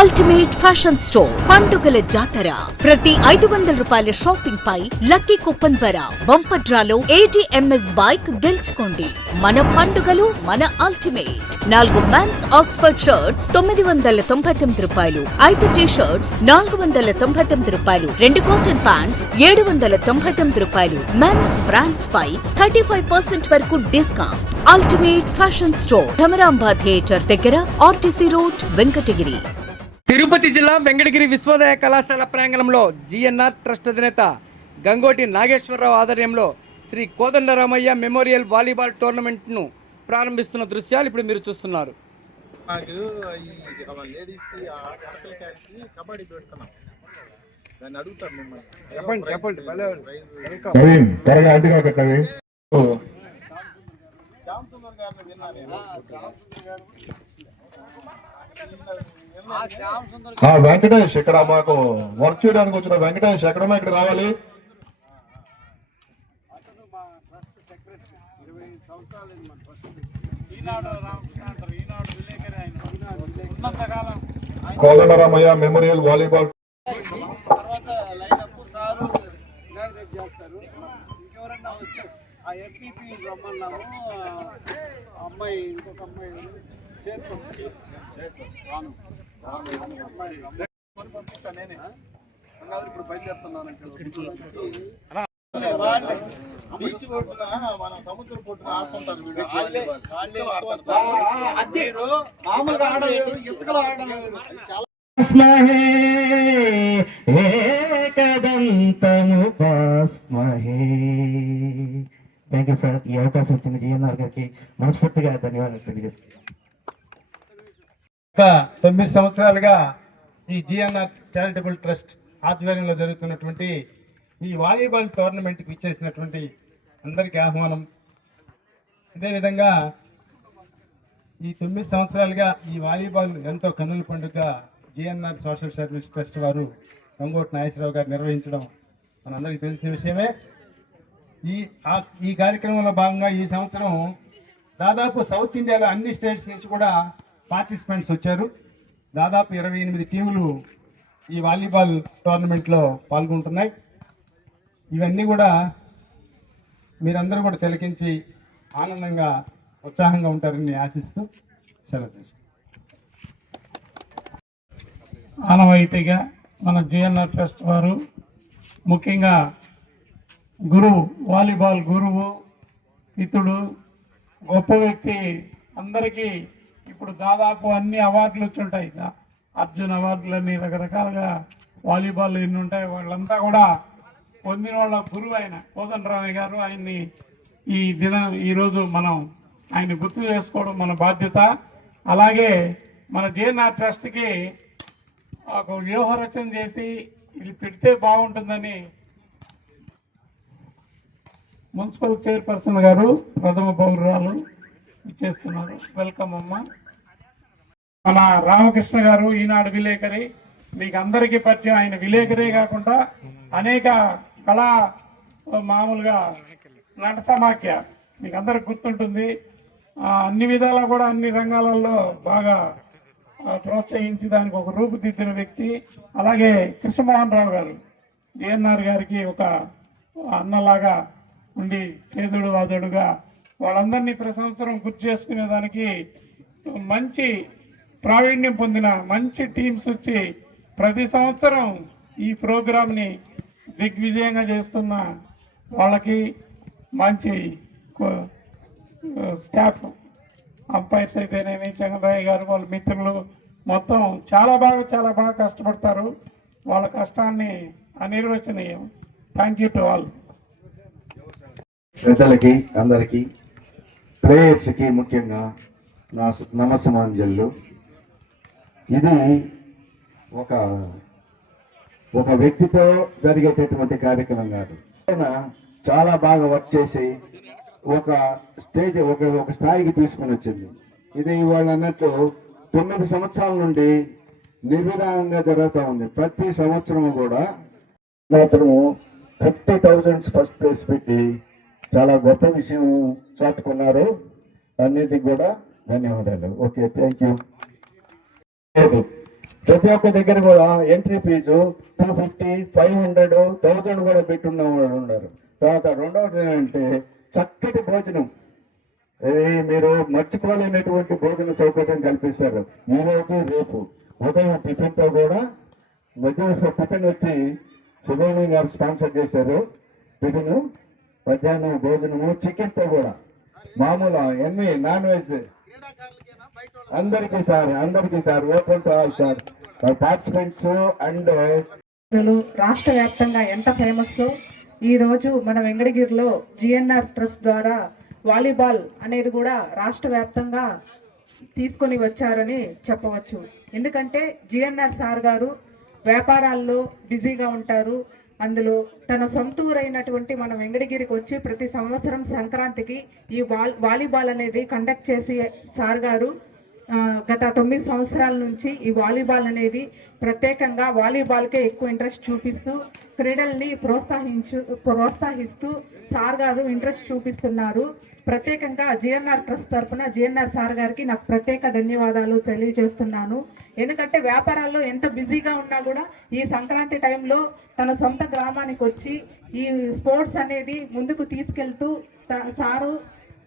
Ultimate fashion store పండుగల జాతర. ప్రతి ఐదు వందల రూపాయల షాపింగ్ పై లక్కీ కూపన్ ద్వారా బంపర్ డ్రాలో ఏటీఎంఎస్ బైక్ గెలుచుకోండి. మన పండుగలు మన అల్టిమేట్ నాలుగు మ్యాన్స్ ఆక్స్ఫర్డ్ షర్ట్స్ తొమ్మిది వందల తొంభై తొమ్మిది రూపాయలు. ఐదు టీ షర్ట్స్ నాలుగు వందల తొంభై తొమ్మిది రూపాయలు. రెండు కాటన్ ప్యాంట్స్ ఏడు వందల తొంభై తొమ్మిది రూపాయలు. మెన్స్ బ్రాండ్స్ పై థర్టీ ఫైవ్ పర్సెంట్ వరకు discount ultimate fashion store Bhramaramba theatre దగ్గర ఆర్టీసీ రోడ్ వెంకటగిరి. తిరుపతి జిల్లా వెంకటగిరి విశ్వోదయ కళాశాల ప్రాంగణంలో జిఎన్ఆర్ ట్రస్ట్ అధినేత గంగోటి నాగేశ్వరరావు ఆధ్వర్యంలో శ్రీ కోదండరామయ్య మెమోరియల్ వాలీబాల్ టోర్నమెంట్ను ప్రారంభిస్తున్న దృశ్యాలు ఇప్పుడు మీరు చూస్తున్నారు. నాకు ఈ లేడీస్కి ఆర్టిస్ట్కి కబడ్డీ పెడుతున్నాం. దాన్ని అడుగుతాం మిమ్మల్ని. చెప్పండి చెప్పండి నవీన్ త్వరగా అడ్డుగా ఒక నవీన్ శ్యామ్సుందర్ గారిని విన్నా నేను. ఆ వెంకటేష్ ఇక్కడ మాకు వర్క్ చేయడానికి వచ్చిన వెంకటేష్ ఎక్కడున్నా ఇక్కడ రావాలి? Kodandaramayya memorial volleyball. తర్వాత లైనప్ సారు. ఇనాగ్రేట్ చేస్తారు. ఇంకెవరన్నా వస్తే ఆ ఎంపీపీ రమ్మన్నాము. ఆ అమ్మాయి ఇంకొక అమ్మాయి. పంపించా నేనే ఇప్పుడు బయలుదేరుతున్నాను మామూలుగా ఇసుకలో చాలా స్మహే ఏకదంతము పాస్మహే. థ్యాంక్ యూ సార్ ఈ అవకాశం ఇచ్చిన జిఎన్ఆర్ గారికి మనస్ఫూర్తిగా ధన్యవాదాలు తెలియజేసుకుంటాను తొమ్మిది సంవత్సరాలుగా ఈ జిఎన్ఆర్ చారిటబుల్ ట్రస్ట్ ఆధ్వర్యంలో జరుగుతున్నటువంటి ఈ వాలీబాల్ టోర్నమెంట్కి ఇచ్చేసినటువంటి అందరికీ ఆహ్వానం. అదేవిధంగా ఈ తొమ్మిది సంవత్సరాలుగా ఈ వాలీబాల్ ఎంతో కన్నుల పండుగ జిఎన్ఆర్ సోషల్ సర్వీస్ ట్రస్ట్ వారు గంగోటి నాగేశ్వరరావు గారు నిర్వహించడం మనందరికీ తెలిసిన విషయమే. ఈ ఈ కార్యక్రమంలో భాగంగా ఈ సంవత్సరం దాదాపు సౌత్ ఇండియాలో అన్ని స్టేట్స్ నుంచి కూడా పార్టిసిపెంట్స్ వచ్చారు. దాదాపు ఇరవై ఎనిమిది టీములు ఈ వాలీబాల్ టోర్నమెంట్లో పాల్గొంటున్నాయి. ఇవన్నీ కూడా మీరందరూ కూడా తిలకించి ఆనందంగా ఉత్సాహంగా ఉంటారని ఆశిస్తూ సెలవు తీసుకుంటాం ఆనవాయితీగా మన జిఎన్ఆర్ ట్రస్ట్ వారు ముఖ్యంగా గురువు వాలీబాల్ గురువు ఇతడు గొప్ప వ్యక్తి అందరికీ ఇప్పుడు దాదాపు అన్ని అవార్డులు వచ్చుంటాయి దా- అర్జున్ అవార్డులన్నీ రకరకాలుగా వాలీబాల్ ఎన్ని ఉంటాయి వాళ్ళంతా కూడా పొందిన వాళ్ళ గురువు ఆయన. కోదండరామయ్య గారు ఆయన్ని ఈ దినం ఈరోజు మనం ఆయన గుర్తు చేసుకోవడం మన బాధ్యత. అలాగే మన జేఎన్ఆర్ ట్రస్ట్కి ఒక వ్యూహరచన చేసి ఇది పెడితే బాగుంటుందని మున్సిపల్ చైర్పర్సన్ గారు ప్రథమ పౌరురాలు చేస్తున్నారు వెల్కమ్ అమ్మ. మన రామకృష్ణ గారు ఈనాడు విలేకరి. మీకు అందరికీ పరిచయం ఆయన విలేకరే కాకుండా అనేక కళా మామూలుగా నట సమాఖ్య మీకు అందరికి గుర్తుంటుంది అన్ని విధాలా కూడా అన్ని రంగాలలో బాగా ప్రోత్సహించి దానికి ఒక రూపుదిద్దిన వ్యక్తి. అలాగే కృష్ణమోహన్ రావు గారు డిఎన్ఆర్ గారికి ఒక అన్నలాగా ఉండి చేదుడు వాదుడుగా వాళ్ళందరినీ ప్రతి సంవత్సరం గుర్తు చేసుకునే దానికి మంచి ప్రావీణ్యం పొందిన మంచి టీమ్స్ వచ్చి ప్రతి సంవత్సరం ఈ ప్రోగ్రామ్ని దిగ్విజయంగా చేస్తున్న వాళ్ళకి మంచి స్టాఫ్ అంపైర్స్ అయితేనేమి చంద్రయ్య గారు వాళ్ళ మిత్రులు మొత్తం చాలా బాగా చాలా బాగా కష్టపడతారు. వాళ్ళ కష్టాన్ని అనిర్వచనీయం. థ్యాంక్ యూ టు ఆల్ ప్రజలకి అందరికీ ప్లేయర్స్కి ముఖ్యంగా నా నమస్సమాంజలు. ఇది ఒక ఒక వ్యక్తితో జరిగేటటువంటి కార్యక్రమం కాదు. ఆయన చాలా బాగా వర్క్ చేసి ఒక స్టేజ్ ఒక ఒక స్థాయికి తీసుకుని వచ్చింది. ఇది ఇవాళ అన్నట్లు తొమ్మిది సంవత్సరాల నుండి నిర్విరామంగా జరుగుతూ ఉంది. ప్రతి సంవత్సరం కూడా మాత్రము ఫిఫ్టీ థౌజండ్స్ ఫస్ట్ ప్లేస్ పెట్టి చాలా గొప్ప విషయం చాటుకున్నారు. అన్నిటికి కూడా ధన్యవాదాలు. Okay thank you. లేదు. ప్రతి ఒక్క దగ్గర కూడా entry fee two fifty five hundred thousand కూడా పెట్టున్న వాళ్ళు ఉన్నారు. తర్వాత రెండవది ఏంటంటే చక్కటి భోజనం. ఇది మీరు మర్చిపోలేనటువంటి భోజన సౌకర్యం కల్పిస్తారు. ఈరోజు రేపు ఉదయం టిఫిన్తో కూడా మధ్యాహ్నం టిఫిన్ వచ్చి సుబ్రహ్మణ్యం గారు స్పాన్సర్ చేశారు. టిఫిన్ మధ్యాహ్నం భోజనము చికెన్తో కూడా. మామూలు ఎన్ని నాన్ వెజ్ అందరికీ సార్ అందరికీ sir open to all sir. Participants and రాష్ట్ర వ్యాప్తంగా ఎంత ఫేమస్ ఈ రోజు మన వెంకటగిరిలో జిఎన్ఆర్ ట్రస్ట్ ద్వారా వాలీబాల్ అనేది కూడా రాష్ట్ర వ్యాప్తంగా తీసుకొని వచ్చారని చెప్పవచ్చు. ఎందుకంటే జిఎన్ఆర్ సార్ గారు వ్యాపారాల్లో బిజీగా ఉంటారు. అందులో తన సొంత ఊరైనటువంటి మన వెంకటగిరికి వచ్చి ప్రతి సంవత్సరం సంక్రాంతికి ఈ వాల్ వాలీబాల్ అనేది కండక్ట్ చేసి సార్ గారు గత తొమ్మిది సంవత్సరాల నుంచి ఈ వాలీబాల్ అనేది ప్రత్యేకంగా వాలీబాల్కే ఎక్కువ ఇంట్రెస్ట్ చూపిస్తూ క్రీడల్ని ప్రోత్సహించు ప్రోత్సహిస్తూ సార్ గారు ఇంట్రెస్ట్ చూపిస్తున్నారు. ప్రత్యేకంగా జిఎన్ఆర్ ట్రస్ట్ తరఫున జిఎన్ఆర్ సార్ గారికి నాకు ప్రత్యేక ధన్యవాదాలు తెలియజేస్తున్నాను. ఎందుకంటే వ్యాపారాల్లో ఎంత బిజీగా ఉన్నా కూడా ఈ సంక్రాంతి టైంలో తన సొంత గ్రామానికి వచ్చి ఈ స్పోర్ట్స్ అనేది ముందుకు తీసుకెళ్తూ త- సారు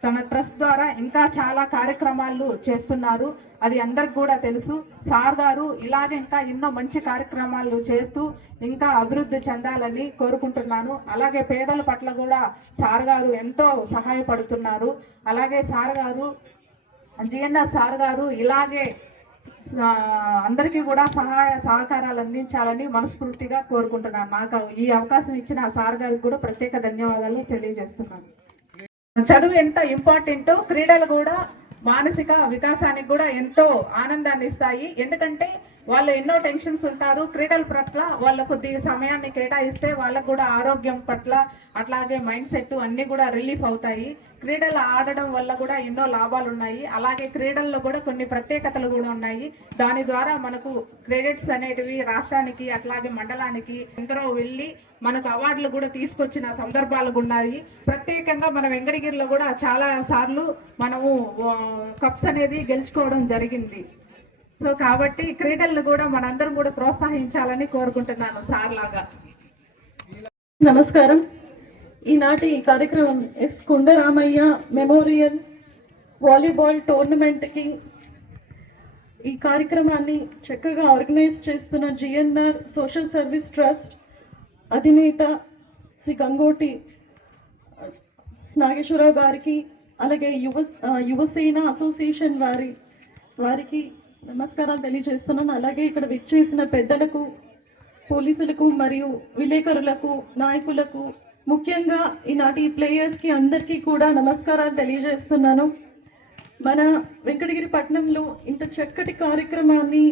తన ట్రస్ట్ ద్వారా ఇంకా చాలా కార్యక్రమాలు చేస్తున్నారు. అది అందరికి కూడా తెలుసు. సార్ గారు ఇలాగే ఇంకా ఎన్నో మంచి కార్యక్రమాలు చేస్తూ ఇంకా అభివృద్ధి చెందాలని కోరుకుంటున్నాను. అలాగే పేదల పట్ల కూడా సార్ గారు ఎంతో సహాయపడుతున్నారు. అలాగే సార్ గారు జిఎన్ఆర్ సార్ గారు ఇలాగే అందరికీ కూడా సహాయ సహకారాలు అందించాలని మనస్ఫూర్తిగా కోరుకుంటున్నాను. నాకు ఈ అవకాశం ఇచ్చిన సార్ గారికి కూడా ప్రత్యేక ధన్యవాదాలు తెలియజేస్తున్నాను. చదువు ఎంత ఇంపార్టెంటో క్రీడలు కూడా మానసిక వికాసానికి కూడా ఎంతో ఆనందాన్ని ఇస్తాయి. ఎందుకంటే వాళ్ళు ఎన్నో టెన్షన్స్ ఉంటారు క్రీడల పట్ల వాళ్ళ కొద్ది సమయాన్ని కేటాయిస్తే వాళ్ళకు కూడా ఆరోగ్యం పట్ల అట్లాగే మైండ్ సెట్ అన్నీ కూడా రిలీఫ్ అవుతాయి. క్రీడలు ఆడడం వల్ల కూడా ఎన్నో లాభాలు ఉన్నాయి. అలాగే క్రీడల్లో కూడా కొన్ని ప్రత్యేకతలు కూడా ఉన్నాయి. దాని ద్వారా మనకు క్రెడిట్స్ అనేటివి రాష్ట్రానికి అట్లాగే మండలానికి ఎందరో వెళ్ళి మనకు అవార్డులు కూడా తీసుకొచ్చిన సందర్భాలు ఉన్నాయి. ప్రత్యేకంగా మన వెంకటగిరిలో కూడా చాలా సార్లు మనము కప్స్ అనేది గెలుచుకోవడం జరిగింది. సో కాబట్టి క్రీడలను కూడా మనందరం కూడా ప్రోత్సహించాలని కోరుకుంటున్నాను సార్ లాగా నమస్కారం. ఈనాటి ఈ కార్యక్రమం ఎస్ కుండరామయ్య మెమోరియల్ వాలీబాల్ టోర్నమెంట్కి ఈ కార్యక్రమాన్ని చక్కగా ఆర్గనైజ్ చేస్తున్న జిఎన్ఆర్ సోషల్ సర్వీస్ ట్రస్ట్ అధినేత శ్రీ గంగోటి నాగేశ్వరరావు గారికి అలాగే యువ యువసేన అసోసియేషన్ వారి వారికి నమస్కారాలు తెలియజేస్తున్నాను. అలాగే ఇక్కడ విచ్చేసిన పెద్దలకు పోలీసులకు మరియు విలేకరులకు నాయకులకు ముఖ్యంగా ఈనాటి ప్లేయర్స్కి అందరికీ కూడా నమస్కారాలు తెలియజేస్తున్నాను. మన వెంకటగిరి పట్టణంలో ఇంత చక్కటి కార్యక్రమాన్ని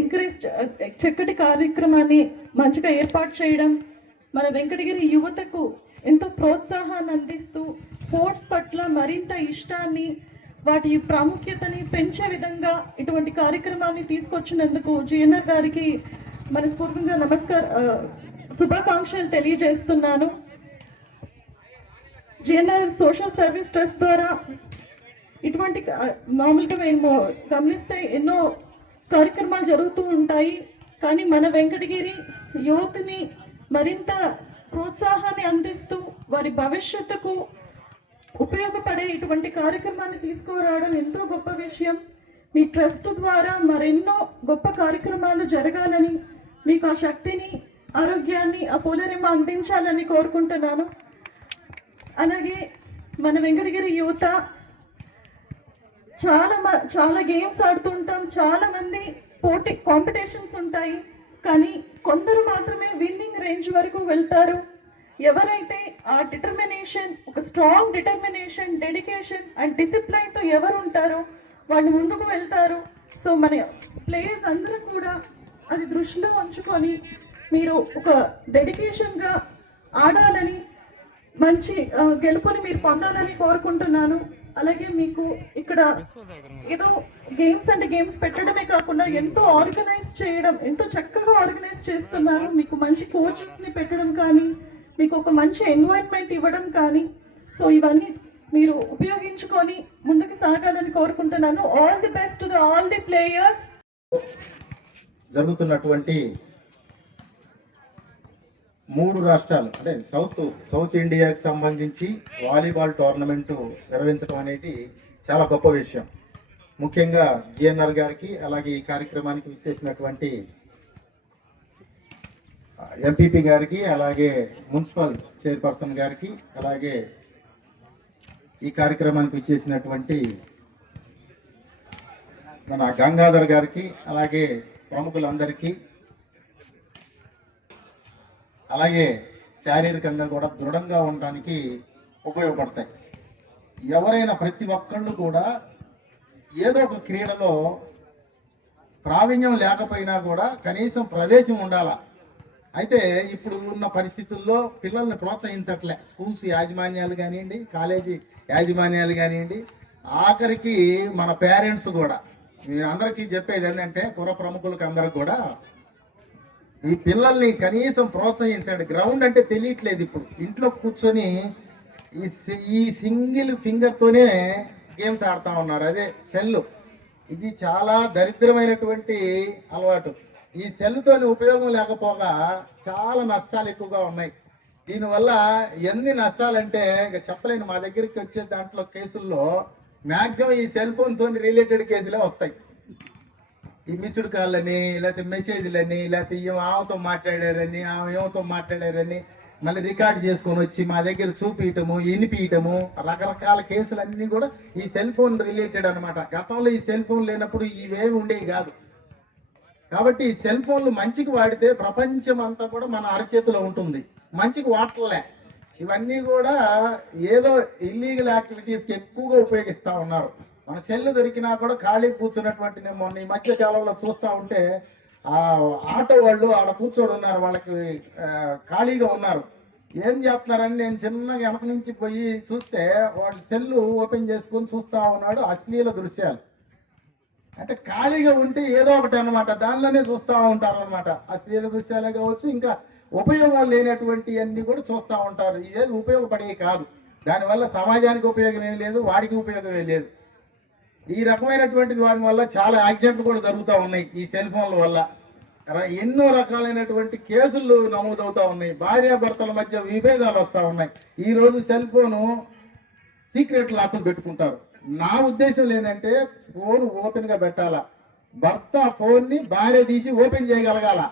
ఎంకరేజ్ చక్కటి కార్యక్రమాన్ని మంచిగా ఏర్పాటు చేయడం మన వెంకటగిరి యువతకు ఎంతో ప్రోత్సాహాన్ని అందిస్తూ స్పోర్ట్స్ పట్ల మరింత ఇష్టాన్ని వాటి ప్రాముఖ్యతని పెంచే విధంగా ఇటువంటి కార్యక్రమాన్ని తీసుకొచ్చినందుకు జిఎన్ఆర్ గారికి మనస్ఫూర్తిగా నమస్కార శుభాకాంక్షలు తెలియజేస్తున్నాను. జిఎన్ఆర్ సోషల్ సర్వీస్ ట్రస్ట్ ద్వారా ఇటువంటి మామూలుగా మేము గమనిస్తే ఎన్నో కార్యక్రమాలు జరుగుతూ ఉంటాయి. కానీ మన వెంకటగిరి యువతని మరింత ప్రోత్సాహాన్ని అందిస్తూ వారి భవిష్యత్తుకు ఉపయోగపడే ఇటువంటి కార్యక్రమాన్ని తీసుకురావడం ఎంతో గొప్ప విషయం. మీ ట్రస్ట్ ద్వారా మరెన్నో గొప్ప కార్యక్రమాలు జరగాలని మీకు ఆ శక్తిని ఆరోగ్యాన్ని ఆ పోలరేమ అందించాలని కోరుకుంటున్నాను. అలాగే మన వెంకటగిరి యువత చాలా మ- చాలా గేమ్స్ ఆడుతుంటాం. చాలా మంది పోటీ కాంపిటీషన్స్ ఉంటాయి. కానీ కొందరు మాత్రమే విన్నింగ్ రేంజ్ వరకు వెళ్తారు. ఎవరైతే ఆ డిటర్మినేషన్ ఒక స్ట్రాంగ్ డిటర్మినేషన్ డెడికేషన్ అండ్ డిసిప్లైన్తో ఎవరు ఉంటారో వాళ్ళు ముందుకు వెళ్తారు. సో మన ప్లేయర్స్ అందరూ కూడా అది దృష్టిలో ఉంచుకొని మీరు ఒక డెడికేషన్గా ఆడాలని మంచి గెలుపుని మీరు పొందాలని కోరుకుంటున్నాను. అలాగే మీకు ఇక్కడ ఏదో గేమ్స్ అండ్ గేమ్స్ పెట్టడమే కాకుండా ఎంతో ఆర్గనైజ్ చేయడం ఎంతో చక్కగా ఆర్గనైజ్ చేస్తున్నారు. మీకు మంచి కోచెస్ని పెట్టడం కానీ మీకు ఒక మంచి ఎన్వైర్న్మెంట్ ఇవ్వడం కానీ సో ఇవన్నీ మీరు ఉపయోగించుకొని ముందుకు సాగాలని కోరుకుంటున్నాను. All the best to all the players జరుగుతున్నటువంటి మూడు రాష్ట్రాలు అంటే సౌత్ సౌత్ ఇండియాకి సంబంధించి వాలీబాల్ టోర్నమెంట్ నిర్వహించడం అనేది చాలా గొప్ప విషయం. ముఖ్యంగా జిఎన్ఆర్ గారికి అలాగే ఈ కార్యక్రమానికి విచ్చేసినటువంటి ఎంపీపీ గారికి అలాగే మున్సిపల్ చైర్పర్సన్ గారికి అలాగే ఈ కార్యక్రమానికి ఇచ్చేసినటువంటి మన గంగాధర్ గారికి అలాగే ప్రముఖులందరికీ అలాగే శారీరకంగా కూడా దృఢంగా ఉండడానికి ఉపయోగపడతాయి. ఎవరైనా ప్రతి ఒక్కళ్ళు కూడా ఏదో ఒక క్రీడలో ప్రావీణ్యం లేకపోయినా కూడా కనీసం ప్రవేశం ఉండాలా? అయితే ఇప్పుడు ఉన్న పరిస్థితుల్లో పిల్లల్ని ప్రోత్సహించట్లే. స్కూల్స్ యాజమాన్యాలు కానివ్వండి కాలేజీ యాజమాన్యాలు కానివ్వండి ఆఖరికి మన పేరెంట్స్ కూడా. అందరికీ చెప్పేది ఏంటంటే పుర ప్రముఖులకు అందరికి కూడా ఈ పిల్లల్ని కనీసం ప్రోత్సహించండి. గ్రౌండ్ అంటే తెలియట్లేదు ఇప్పుడు. ఇంట్లో కూర్చొని ఈ ఈ సింగిల్ ఫింగర్తోనే గేమ్స్ ఆడుతూ ఉన్నారు. అదే సెల్ ఇది చాలా దరిద్రమైనటువంటి అలవాటు. ఈ సెల్తోని ఉపయోగం లేకపోగా చాలా నష్టాలు ఎక్కువగా ఉన్నాయి. దీనివల్ల ఎన్ని నష్టాలంటే ఇక చెప్పలేను. మా దగ్గరికి వచ్చే దాంట్లో కేసుల్లో మ్యాక్సిమం ఈ సెల్ ఫోన్తో రిలేటెడ్ కేసులే వస్తాయి. ఈ మిస్డ్ కాళ్ళని లేకపోతే మెసేజ్లని లేకపోతే ఆమెతో మాట్లాడారని ఆమె ఏమతో మాట్లాడారని మళ్ళీ రికార్డ్ చేసుకొని వచ్చి మా దగ్గర చూపించటము వినిపించటము రకరకాల కేసులన్నీ కూడా ఈ సెల్ ఫోన్ రిలేటెడ్ అనమాట గతంలో ఈ సెల్ ఫోన్ లేనప్పుడు ఇవేవి ఉండేవి కాదు. కాబట్టి సెల్ ఫోన్లు మంచికి వాడితే ప్రపంచం అంతా కూడా మన అరచేతిలో ఉంటుంది. మంచికి వాడలే ఇవన్నీ కూడా ఏదో ఇల్లీగల్ యాక్టివిటీస్కి ఎక్కువగా ఉపయోగిస్తూ ఉన్నారు. మన సెల్ దొరికినా కూడా ఖాళీ కూర్చున్నటువంటి మొన్న ఈ మధ్య కాలంలో చూస్తూ ఉంటే ఆ ఆటో వాళ్ళు ఆడ కూర్చొని ఉన్నారు వాళ్ళకి ఖాళీగా ఉన్నారు. ఏం చేస్తున్నారని నేను చిన్నగా వెనక నుంచి పోయి చూస్తే వాడు సెల్లు ఓపెన్ చేసుకొని చూస్తూ ఉన్నాడు అశ్లీల దృశ్యాలు. అంటే ఖాళీగా ఉంటే ఏదో ఒకటి అన్నమాట. దానిలోనే చూస్తూ ఉంటారు అనమాట స్త్రీల దృశ్యాలే కావచ్చు ఇంకా ఉపయోగం లేనటువంటి అన్ని కూడా చూస్తూ ఉంటారు. ఇదేది ఉపయోగపడేవి కాదు. దానివల్ల సమాజానికి ఉపయోగం ఏం లేదు వాడికి ఉపయోగం ఏం లేదు. ఈ రకమైనటువంటి వాటి వల్ల చాలా యాక్సిడెంట్లు కూడా జరుగుతూ ఉన్నాయి ఈ సెల్ ఫోన్ల వల్ల. ఎన్నో రకాలైనటువంటి కేసులు నమోదవుతూ ఉన్నాయి. భార్యాభర్తల మధ్య విభేదాలు వస్తూ ఉన్నాయి. ఈ రోజు సెల్ ఫోను సీక్రెట్ లాక్లు పెట్టుకుంటారు. నా ఉద్దేశం ఏంటంటే ఫోన్ ఓపెన్గా పెట్టాలా? భర్త ఫోన్ని భార్య తీసి ఓపెన్ చేయగలగాల?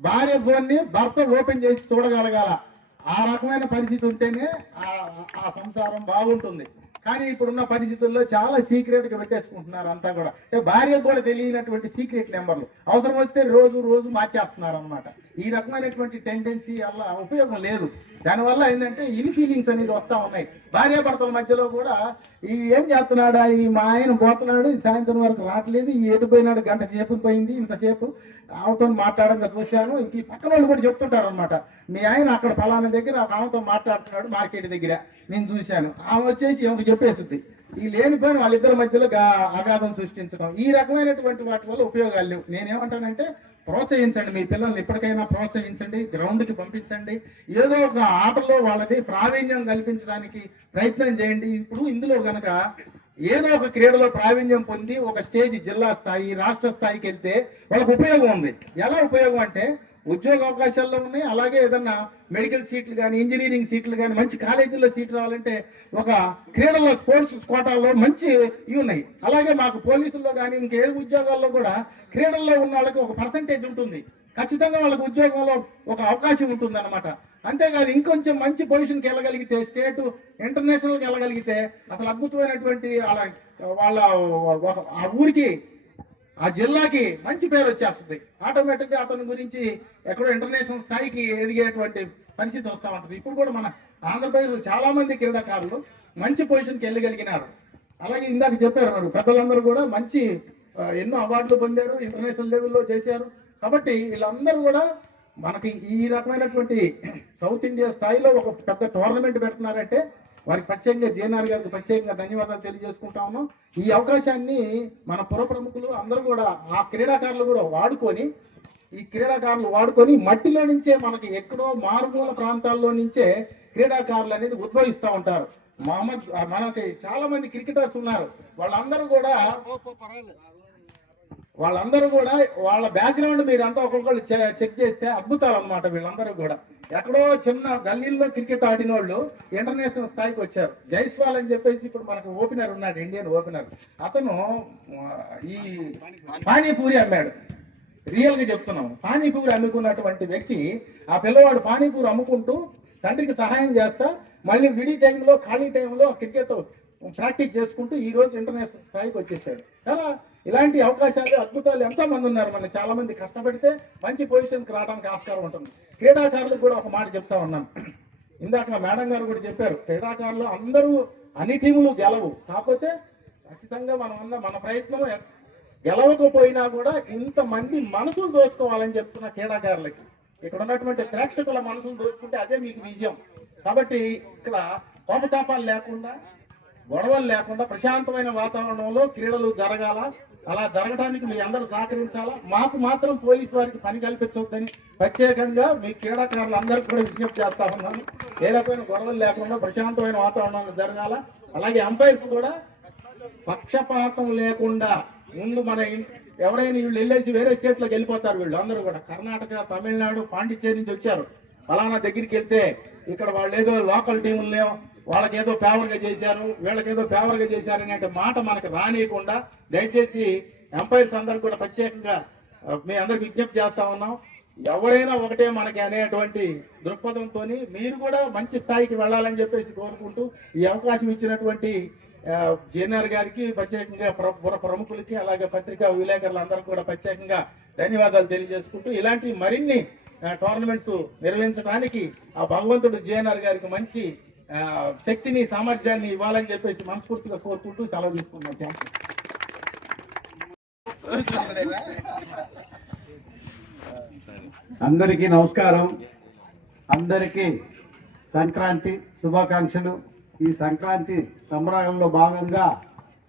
భార్య ఫోన్ని భర్త ఓపెన్ చేసి చూడగలగాల? ఆ రకమైన పరిస్థితి ఉంటేనే ఆ- సంసారం బాగుంటుంది. కానీ ఇప్పుడున్న పరిస్థితుల్లో చాలా సీక్రెట్గా పెట్టేసుకుంటున్నారు అంతా కూడా. అంటే భార్యకు కూడా తెలియనటువంటి సీక్రెట్ నెంబర్లు. అవసరం వస్తే రోజు రోజు మార్చేస్తున్నారు అనమాట ఈ రకమైనటువంటి టెండెన్సీ వల్ల ఉపయోగం లేదు. దానివల్ల ఏంటంటే ఇన్ ఫీలింగ్స్ అనేది వస్తూ ఉన్నాయి. భార్యాభర్తల మధ్యలో కూడా ఈ ఏం చేస్తున్నాడా? ఈ మా ఆయన పోతున్నాడు సాయంత్రం వరకు రావట్లేదు. ఈ ఎటు పోయినాడు గంట సేపు పోయింది ఇంతసేపు ఆమెతో మాట్లాడంగా చూశాను. ఇంక ఈ పక్కన వాళ్ళు కూడా చెప్తుంటారు అనమాట మీ ఆయన అక్కడ ఫలానా దగ్గర ఆమెతో మాట్లాడుతున్నాడు మార్కెట్ దగ్గర. నేను చూశాను. ఆమె వచ్చేసి ఇంక చెప్పేస్తుంది ఈ లేనిపోయిన వాళ్ళిద్దరి మధ్యలో గా- అగాధం సృష్టించడం ఈ రకమైనటువంటి వాటి వల్ల ఉపయోగాలు లేవు. నేనేమంటానంటే ప్రోత్సహించండి మీ పిల్లల్ని ఇప్పటికైనా ప్రోత్సహించండి గ్రౌండ్కి పంపించండి ఏదో ఒక ఆటలో వాళ్ళని ప్రావీణ్యం కల్పించడానికి ప్రయత్నం చేయండి. ఇప్పుడు ఇందులో కనుక ఏదో ఒక క్రీడలో ప్రావీణ్యం పొంది ఒక స్టేజ్ జిల్లా స్థాయి రాష్ట్ర స్థాయికి వెళ్తే వాళ్ళకి ఉపయోగం ఉంది. ఎలా ఉపయోగం అంటే ఉద్యోగ అవకాశాల్లో ఉన్నాయి. అలాగే ఏదన్నా మెడికల్ సీట్లు కానీ ఇంజనీరింగ్ సీట్లు కానీ మంచి కాలేజీల్లో సీట్లు రావాలంటే ఒక క్రీడల్లో స్పోర్ట్స్ కోటాల్లో మంచి ఇవి ఉన్నాయి. అలాగే మాకు పోలీసుల్లో కానీ ఇంకే ఉద్యోగాల్లో కూడా క్రీడల్లో ఉన్న వాళ్ళకి ఒక పర్సంటేజ్ ఉంటుంది. ఖచ్చితంగా వాళ్ళకి ఉద్యోగంలో ఒక అవకాశం ఉంటుంది అనమాట అంతేకాదు ఇంకొంచెం మంచి పొజిషన్కి వెళ్ళగలిగితే స్టేట్ ఇంటర్నేషనల్కి వెళ్ళగలిగితే అసలు అద్భుతమైనటువంటి వాళ్ళ వాళ్ళ ఆ ఊరికి ఆ జిల్లాకి మంచి పేరు వచ్చేస్తుంది. ఆటోమేటిక్గా అతని గురించి ఎక్కడో ఇంటర్నేషనల్ స్థాయికి ఎదిగేటువంటి పరిస్థితి వస్తూ ఉంటుంది. ఇప్పుడు కూడా మన ఆంధ్రప్రదేశ్లో చాలామంది క్రీడాకారులు మంచి పొజిషన్కి వెళ్ళగలిగినారు. అలాగే ఇందాక చెప్పారు మరి పెద్దలందరూ కూడా మంచి ఎన్నో అవార్డులు పొందారు ఇంటర్నేషనల్ లెవెల్లో చేశారు. కాబట్టి వీళ్ళందరూ కూడా మనకి ఈ రకమైనటువంటి సౌత్ ఇండియా స్థాయిలో ఒక పెద్ద టోర్నమెంట్ పెడుతున్నారంటే వారికి ప్రత్యేకంగా జేఎన్ఆర్ గారికి ప్రత్యేకంగా ధన్యవాదాలు తెలియజేసుకుంటా ఉన్నాం. ఈ అవకాశాన్ని మన పుర ప్రముఖులు అందరూ కూడా ఆ క్రీడాకారులు కూడా వాడుకొని ఈ క్రీడాకారులు వాడుకొని మట్టిలో నుంచే మనకి ఎక్కడో మారుమూల ప్రాంతాల్లో నుంచే క్రీడాకారులు అనేది ఉద్భవిస్తూ ఉంటారు. మహమ్మద్ మనకి చాలా మంది క్రికెటర్స్ ఉన్నారు. వాళ్ళందరూ కూడా వాళ్ళందరూ కూడా వాళ్ళ బ్యాక్గ్రౌండ్ మీరు అంతా ఒక్కొక్కళ్ళు చె- చెక్ చేస్తే అద్భుతాలు అన్నమాట వీళ్ళందరూ కూడా. ఎక్కడో చిన్న గల్లీల్లో క్రికెట్ ఆడిన వాళ్ళు ఇంటర్నేషనల్ స్థాయికి వచ్చారు. జైస్వాల్ అని చెప్పేసి ఇప్పుడు మనకు ఓపెనర్ ఉన్నాడు ఇండియన్ ఓపెనర్. అతను ఈ పానీపూరి అమ్మాడు. రియల్గా చెప్తున్నాం పానీపూరి అమ్ముకున్నటువంటి వ్యక్తి ఆ పిల్లవాడు పానీపూరి అమ్ముకుంటూ తండ్రికి సహాయం చేస్తా మళ్ళీ విడి టైంలో ఖాళీ టైంలో క్రికెట్ ప్రాక్టీస్ చేసుకుంటూ ఈరోజు ఇంటర్నేషనల్ స్థాయికి వచ్చేసాడు. చాలా ఇలాంటి అవకాశాలు అద్భుతాలు ఎంతో మంది ఉన్నారు. మన చాలా మంది కష్టపడితే మంచి పొజిషన్కి రావడానికి ఆస్కారం ఉంటుంది. క్రీడాకారులకు కూడా ఒక మాట చెప్తా ఉన్నాను. ఇందాక మేడం గారు కూడా చెప్పారు క్రీడాకారులు అందరూ అన్ని టీములు గెలవు. కాకపోతే ఖచ్చితంగా మనం అందరం మన ప్రయత్నం గెలవకపోయినా కూడా ఇంతమంది మనసులు దోసుకోవాలని చెప్తున్న క్రీడాకారులకి ఇక్కడ ఉన్నటువంటి ప్రేక్షకుల మనసులు దోసుకుంటే అదే మీకు విజయం. కాబట్టి ఇక్కడ కోపతాపాలు లేకుండా గొడవలు లేకుండా ప్రశాంతమైన వాతావరణంలో క్రీడలు జరగాల. అలా జరగడానికి మీ అందరూ సహకరించాలా? మాకు మాత్రం పోలీసు వారికి పని కల్పించవద్దని ప్రత్యేకంగా మీ క్రీడాకారులు అందరికీ కూడా విజ్ఞప్తి చేస్తా ఉన్నాను. ఏ రకమైన గొడవలు లేకుండా ప్రశాంతమైన వాతావరణంలో జరగాల. అలాగే అంపైర్స్ కూడా పక్షపాతం లేకుండా ముందు మన ఎవరైనా వీళ్ళు వెళ్ళేసి వేరే స్టేట్లోకి వెళ్ళిపోతారు వీళ్ళు అందరూ కూడా. కర్ణాటక తమిళనాడు పాండిచ్చేరి నుంచి వచ్చారు. ఫలానా దగ్గరికి వెళ్తే ఇక్కడ వాళ్ళు ఏదో లోకల్ టీములనే వాళ్ళకి ఏదో ఫేవర్ చేశారు వీళ్ళకి ఏదో చేశారు అనే మాట మనకు రానియకుండా దయచేసి ఎంపైర్స్ అందరూ కూడా ప్రత్యేకంగా మీ అందరికి విజ్ఞప్తి చేస్తా ఉన్నాం. ఎవరైనా ఒకటే మనకి అనేటువంటి దృక్పథంతో మీరు కూడా మంచి స్థాయికి వెళ్ళాలని చెప్పేసి కోరుకుంటూ ఈ అవకాశం ఇచ్చినటువంటి జేఎన్ఆర్ గారికి ప్రత్యేకంగా ప్ర- పుర- ప్రముఖులకి అలాగే పత్రికా విలేకరులందరికీ కూడా ప్రత్యేకంగా ధన్యవాదాలు తెలియజేసుకుంటూ ఇలాంటి మరిన్ని టోర్నమెంట్స్ నిర్వహించడానికి ఆ భగవంతుడు జేఎన్ఆర్ గారికి మంచి శక్తిని సామర్థ్యాన్ని ఇవ్వాలని చెప్పేసి మనస్ఫూర్తిగా కోరుకుంటూ సెలవు తీసుకున్నాం థ్యాంక్ యూ అందరికీ నమస్కారం. అందరికీ సంక్రాంతి శుభాకాంక్షలు. ఈ సంక్రాంతి సంబరాలలో భాగంగా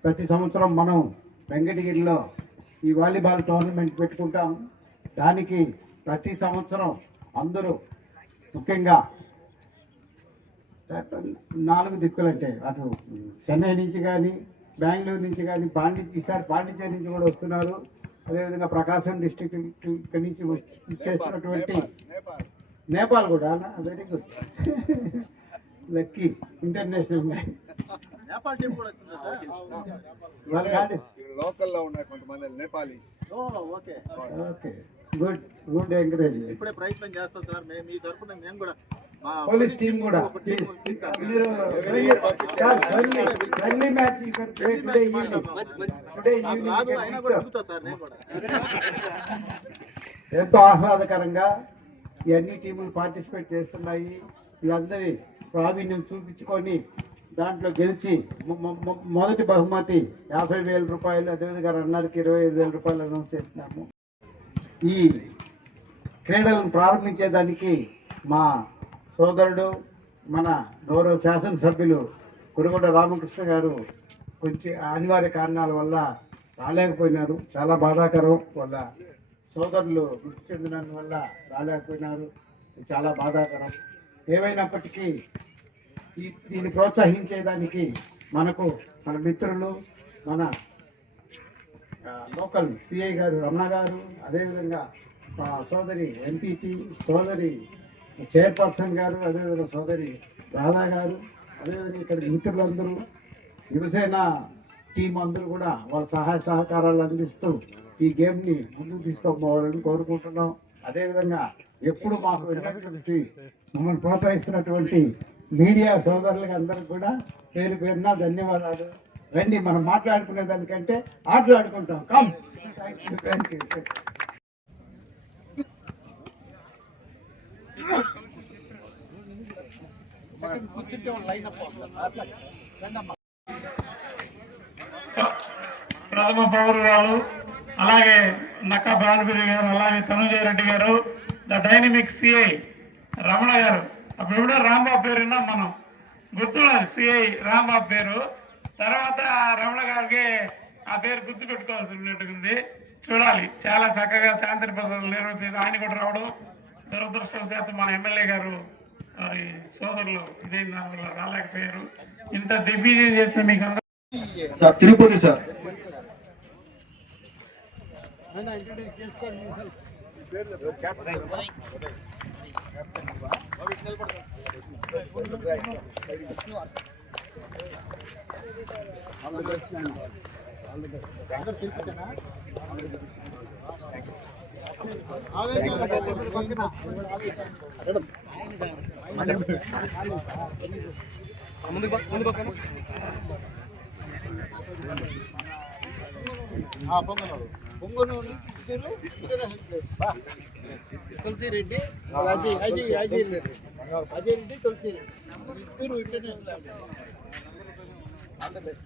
ప్రతి సంవత్సరం మనం వెంకటగిరిలో ఈ వాలీబాల్ టోర్నమెంట్ పెట్టుకుంటాం. దానికి ప్రతి సంవత్సరం అందరూ ముఖ్యంగా నాలుగు దిక్కులంటే అటు చెన్నై నుంచి కానీ బెంగళూరు నుంచి కానీ పాండి ఈసారి పాండిచేరి నుంచి కూడా వస్తున్నారు. అదేవిధంగా ప్రకాశం డిస్టిక్ ఇక్కడి నుంచి చేస్తున్నటువంటి నేపాల్ కూడా very good lucky international match Nepal team కూడా వచ్చిందా వాళ్ళు కాదు. లోకల్లో ఉన్నాయి కొంతమంది Nepalis. Okay. Okay. Good good encourage. ఇప్పుడే ప్రయత్నం చేస్తాం సార్. మేము మీ తరపున మేము కూడా పోలీస్ టీం కూడా ఫ్రెండ్లీ మ్యాచ్ టుడే ఈవినింగ్ ఎంతో ఆహ్లాదకరంగా ఈ అన్ని టీములు పార్టిసిపేట్ చేస్తున్నాయి వీళ్ళందరి ప్రావీణ్యం చూపించుకొని దాంట్లో గెలిచి మొదటి బహుమతి యాభై వేల రూపాయలు అదేవిధంగా రన్నర్కి ఇరవై ఐదు వేల రూపాయలు అనౌన్స్ చేస్తున్నాము ఈ క్రీడలను ప్రారంభించేదానికి మా సోదరుడు మన గౌరవ శాసనసభ్యులు కురుగొండ రామకృష్ణ గారు కొంచెం అనివార్య కారణాల వల్ల రాలేకపోయినారు. చాలా బాధాకరం వల్ల సోదరులు మృతి చెందినందు వల్ల రాలేకపోయినారు చాలా బాధాకరం. ఏమైనప్పటికీ ఈ దీన్ని ప్రోత్సహించేదానికి మనకు మన మిత్రులు మన లోకల్ సిఐ గారు రమణ గారు అదేవిధంగా మా సోదరి ఎంపీపీ సోదరి చైర్పర్సన్ గారు అదేవిధంగా సోదరి రాధా గారు అదేవిధంగా ఇక్కడ మిత్రులందరూ యువసేన టీం అందరూ కూడా వాళ్ళ సహాయ సహకారాలు అందిస్తూ ఈ గేమ్ని ముందుకు తీసుకోపోవాలని కోరుకుంటున్నాం. అదేవిధంగా ఎప్పుడు మాకు వెళ్ళినటువంటి మమ్మల్ని ప్రోత్సహిస్తున్నటువంటి మీడియా సోదరులకి అందరికి కూడా పేరు పేరున ధన్యవాదాలు. రండి మనం మాట్లాడుకునే దానికంటే ఆటలాడుకుంటాం come thank you thank you ప్రథమ పౌరురాలు అలాగే నక్క బాలపురి గారు అలాగే తనుజయ రెడ్డి గారు ద డైనమిక్ సిఐ రమణ గారు. అప్పుడు కూడా రాంబాబు పేరు విన్నాం మనం. గుర్తున్నారు సిఐ రాంబాబు పేరు. తర్వాత రమణ గారికి ఆ పేరు గుర్తు పెట్టుకోవాల్సి ఉన్నట్టుంది చూడాలి. చాలా చక్కగా శాంతి భద్రతలు నిర్వర్తించి ఆయన కూడా రావడం దురదృష్టవశాత్తు మన ఎమ్మెల్యే గారు సోదరులు ఇదే దానివల్ల రాలేకపోయారు. ఇంత దిగ్విజయం చేసిన మీకు సార్ తిరుపతి సార్. ముందుకు ముందుకు తులసి రెడ్డి అజయ్ అజయ్ రెడ్డి అజయ్ రెడ్డి తులసి రెడ్డి ఇద్దరు ఇంటర్నేషనల్ ఆల్ ద బెస్ట్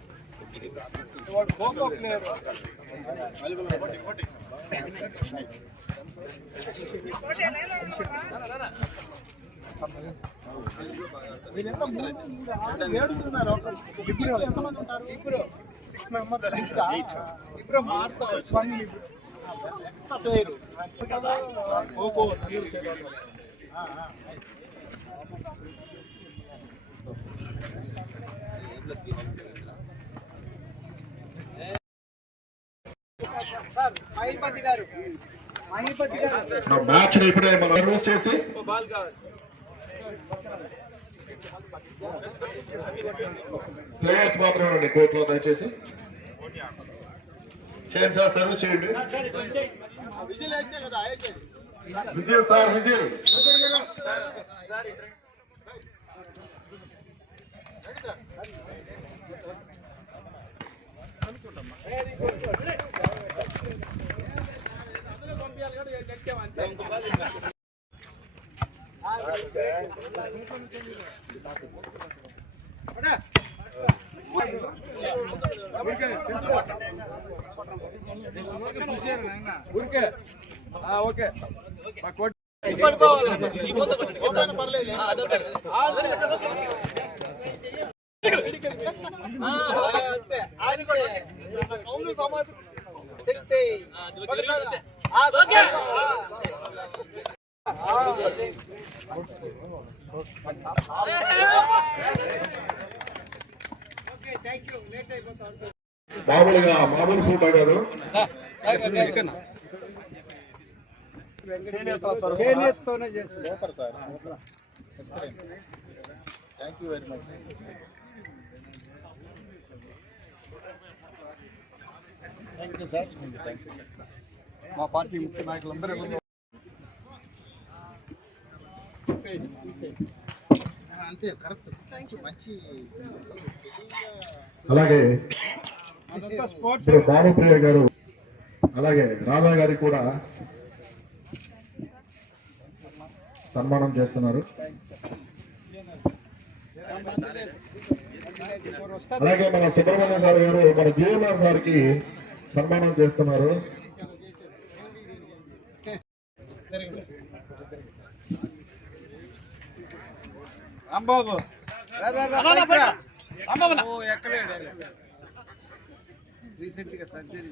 ఇప్పుడు మారుతారు మ్యాచ్ ఇప్పుడే మనం అనౌన్స్ చేసి ప్లేయర్స్ మాత్రమే ఉండండి కోర్టులో దయచేసి. చేయండి సార్ సర్వీస్ చేయండి. విజయ్ సార్ విజయ్. ఓకే ఆయన కూడా సమాజం శక్తి మామూలుగా మామూలు ఫోటో కాదు. Thank you very much you sir ముఖ్య నాయకులందరూ మంచి మంచి అలాగే అదంతా స్పోర్ట్స్. ఇప్పుడు భానుప్రియ గారు అలాగే రాధా గారికి కూడా సన్మానం చేస్తున్నారు. అలాగే మన సుబ్రహ్మణ్యం సార్ గారు మన జిఎంఆర్ సార్కి సన్మానం చేస్తున్నారు. రాంబాబు. రాంబాబు ఎక్కలేడు రీసెంట్గా surgery.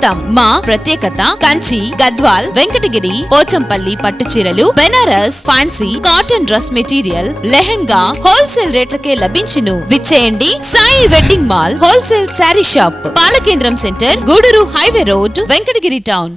స్వాగతం మా ప్రత్యేకత కంచి గద్వాల్ వెంకటగిరి పోచంపల్లి పట్టు చీరలు Banaras fancy cotton dress material lehenga wholesale రేట్లకే లభించును. విచ్చేయండి Sai wedding mall wholesale saree shop పాలకేంద్రం centre Gudur highway road Venkatagiri town.